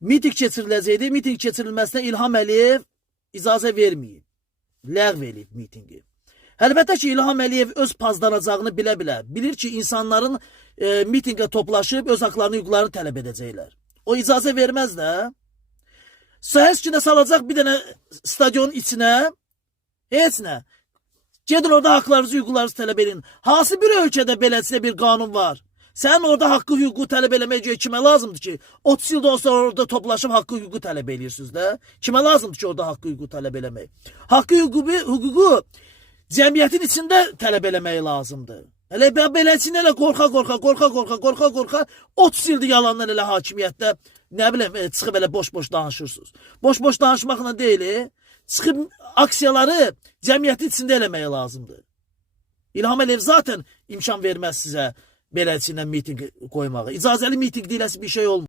miting keçiriləcəkdi. Miting keçirilməsinə İlham Əliyev icazə verməyib. Ləğv edib mitingi. Əlbəttə ki, İlham Əliyev öz pazdanacağını bilə-bilə bilir ki, insanların mitingə toplaşıb öz haqlarını, hüquqlarını tələb edəcəklər. O icazə verməz də. Səhər günə salacaq bir dənə stadionun içinə, heç nə. Gedin orada haqlarınızı, hüquqlarınızı tələb edin. Hansı bir ölkədə beləsinə bir qanun var? Sən orada haqqı, hüququ tələb eləmək görə kimə lazımdır ki? 30 ildə olsa orada toplaşıb haqqı, hüququ tələb edirsiniz də. Kimə lazımdır ki, orada haqqı, hüququ tələb eləmək? Haqqı, hüququ cəmiyyətin içində tələb eləmək lazımdır. Elə beləsinə elə qorxa, 30 ildir yalanlar elə hakimiyyətdə, nə biləm, çıxıb elə boş-boş danışırsınız. Boş-boş danışmaqla deyil, çıxıb aksiyaları cəmiyyətin içində eləmək lazımdır. İlham Əliyev zaten imkan verməz sizə beləsinə miting qoymağa. İcazəli miting deyiləsi bir şey olmur.